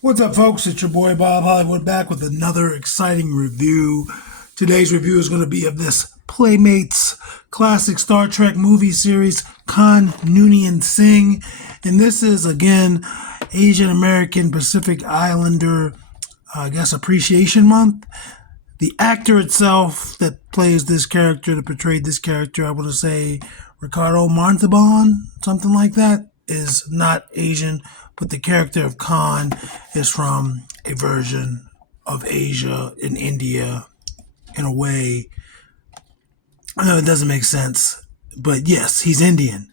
What's up, folks? It's your boy Bob Hollywood back with another exciting review. Today's review is going to be of this Playmates classic Star Trek movie series, Noonien, Singh. And this is, again, Asian American Pacific Islander, Appreciation Month. The actor itself that plays this character, that portrayed this character, I want to say Ricardo Montalban, something like that, is not Asian, but the character of Khan is from a version of Asia in India. In a way, I know it doesn't make sense, but yes, he's Indian.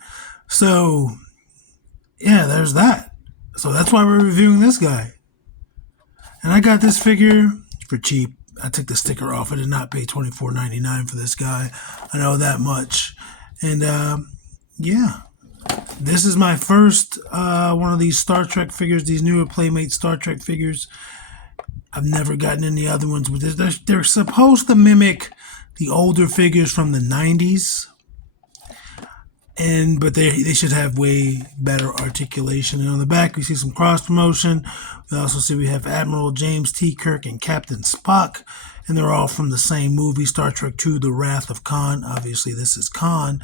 So, yeah, there's that. So that's why we're reviewing this guy. And I got this figure for cheap. I took the sticker off. I did not pay $24.99 for this guy. I know that much. And, yeah. This is my first one of these Star Trek figures, these newer Playmate Star Trek figures. I've never gotten any other ones with this. They're supposed to mimic the older figures from the 90s. But they should have way better articulation. And on the back, we see some cross promotion. We also see we have Admiral James T. Kirk and Captain Spock. And they're all from the same movie, Star Trek II, The Wrath of Khan. Obviously, this is Khan.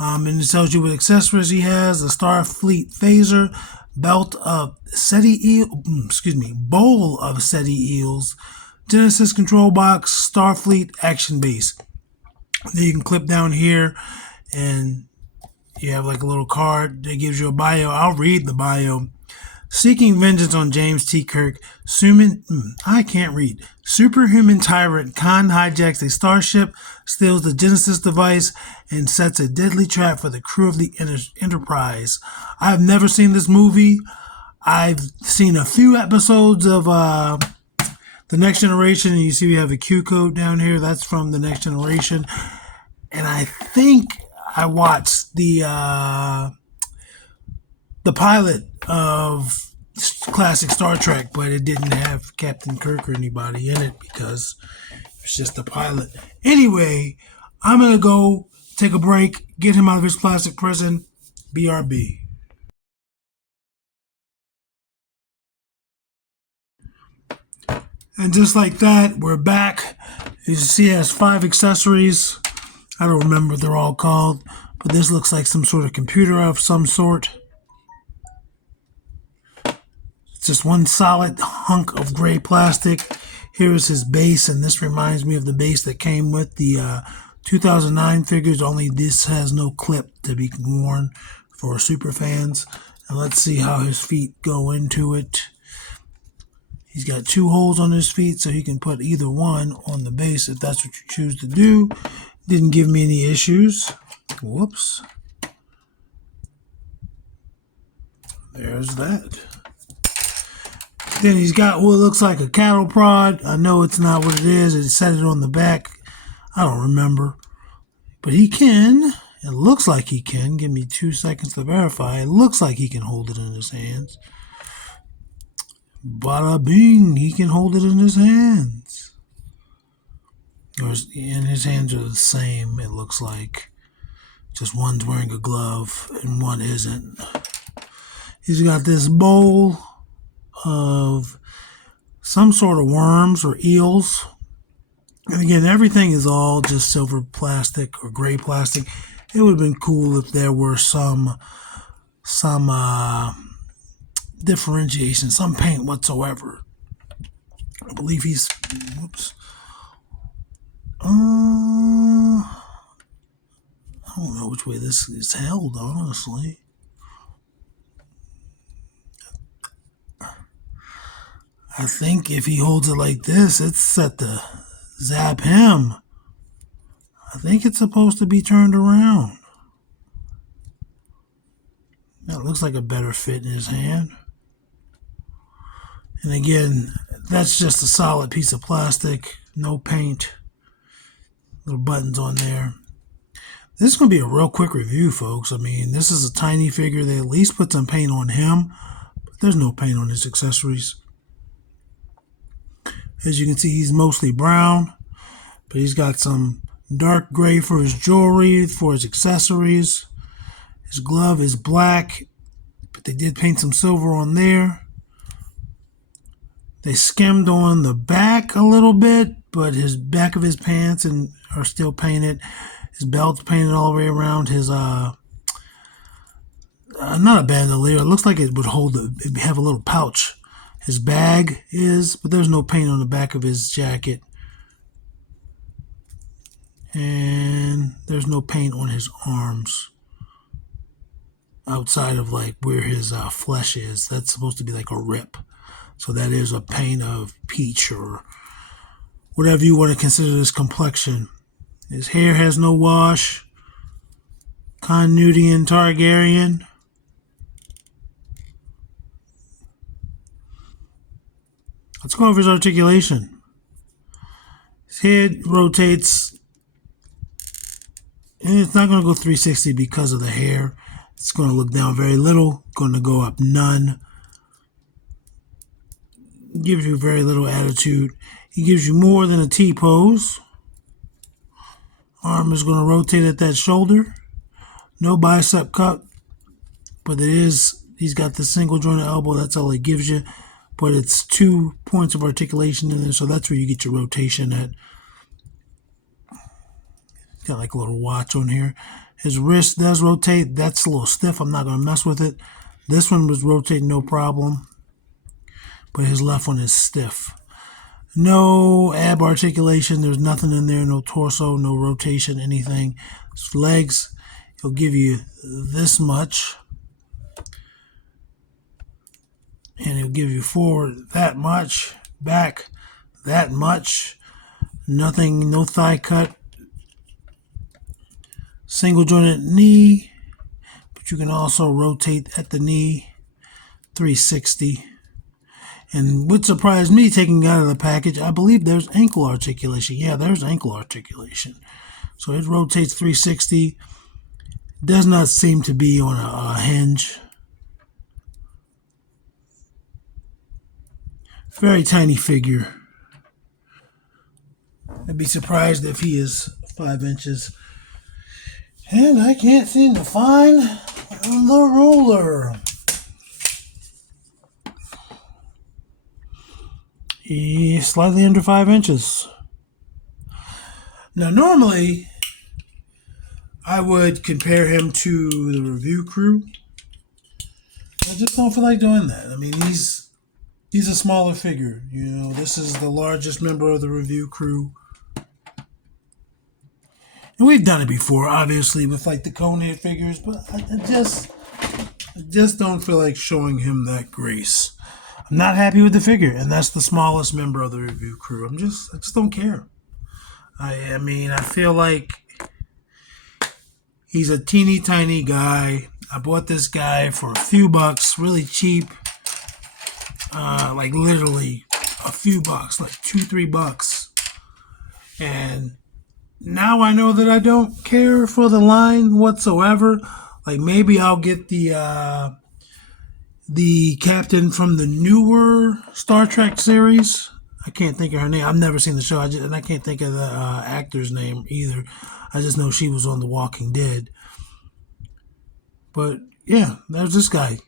And it tells you what accessories he has: a Starfleet phaser, bowl of SETI eels, Genesis control box, Starfleet action base. Then you can clip down here, and you have like a little card that gives you a bio. I'll read the bio. Seeking vengeance on James T. Kirk, superhuman tyrant Khan hijacks a starship, steals the Genesis device, and sets a deadly trap for the crew of the Enterprise. I've never seen this movie. I've seen a few episodes of The Next Generation, and you see we have a Q code down here. That's from The Next Generation. And I think I watched the pilot of classic Star Trek, but it didn't have Captain Kirk or anybody in it because it's just the pilot. Anyway, I'm going to go take a break, get him out of his plastic prison. BRB. And just like that, we're back. As you see, it has 5 accessories. I don't remember what they're all called, but this looks like some sort of computer of some sort. It's just one solid hunk of gray plastic. Here is his base, and this reminds me of the base that came with the 2009 figures, only this has no clip to be worn for super fans. And let's see how his feet go into it. He's got 2 holes on his feet, so he can put either one on the base if that's what you choose to do. Didn't give me any issues. Whoops. There's that. Then he's got what looks like a cattle prod. I know it's not what it is. It said it on the back. I don't remember. But he can. It looks like he can. Give me 2 seconds to verify. It looks like he can hold it in his hands. Bada bing. He can hold it in his hands. And his hands are the same, it looks like. Just one's wearing a glove and one isn't. He's got this bowl of some sort of worms or eels. And again, everything is all just silver plastic or gray plastic. It would have been cool if there were some differentiation, some paint whatsoever. I believe he's, I don't know which way this is held, honestly. I think if he holds it like this, it's set to zap him. I think it's supposed to be turned around. That looks like a better fit in his hand. And again, that's just a solid piece of plastic, no paint. Little buttons on there. This is going to be a real quick review, folks. I mean, this is a tiny figure. They at least put some paint on him, but there's no paint on his accessories. As you can see, he's mostly brown, but he's got some dark gray for his jewelry, for his accessories. His glove is black, but they did paint some silver on there. They skimmed on the back a little bit, but his back of his pants and are still painted. His belt's painted all the way around. His not a bandolier. It looks like it would it'd have a little pouch. His bag is, but there's no paint on the back of his jacket. And there's no paint on his arms outside of like where his flesh is. That's supposed to be like a rip. So that is a paint of peach or whatever you want to consider this complexion. His hair has no wash. Noonien Targaryen. Let's go over his articulation. His head rotates, and it's not going to go 360 because of the hair. It's going to look down very little, going to go up none. Gives you very little attitude. He gives you more than a T-pose. Arm is going to rotate at that shoulder. No bicep cut, but he's got the single jointed elbow. That's all it gives you. But it's 2 points of articulation in there, so that's where you get your rotation at. Got like a little watch on here. His wrist does rotate. That's a little stiff. I'm not going to mess with it. This one was rotating no problem, but his left one is stiff. No ab articulation. There's nothing in there. No torso, no rotation, anything. His legs, he'll give you this much. And he'll give you forward that much, back that much. Nothing, no thigh cut. Single jointed knee, but you can also rotate at the knee 360. And what surprised me taking out of the package, I believe there's ankle articulation. Yeah, there's ankle articulation. So it rotates 360. Does not seem to be on a hinge. Very tiny figure. I'd be surprised if he is 5 inches. And I can't seem to find the ruler. He's slightly under 5 inches. Now, normally, I would compare him to the review crew. I just don't feel like doing that. I mean, he's a smaller figure. You know, this is the largest member of the review crew. And we've done it before, obviously, with like the Conehead figures, but I just don't feel like showing him that grace. I'm not happy with the figure, and that's the smallest member of the review crew. I just don't care. I mean, I feel like he's a teeny tiny guy. I bought this guy for a few bucks, really cheap. Like literally a few bucks, like $2-3. And now I know that I don't care for the line whatsoever. Like maybe I'll get the captain from the newer Star Trek series. I can't think of her name. I've never seen the show, and I can't think of the actor's name either. I just know she was on The Walking Dead. But yeah, there's this guy.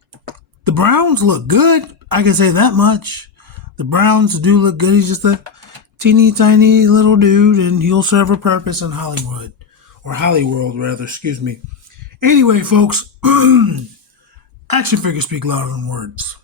The Browns look good. I can say that much. The Browns do look good. He's just a teeny tiny little dude, and he'll serve a purpose in Hollywood. Or Hollyworld, rather. Excuse me. Anyway, folks, action figures speak louder than words.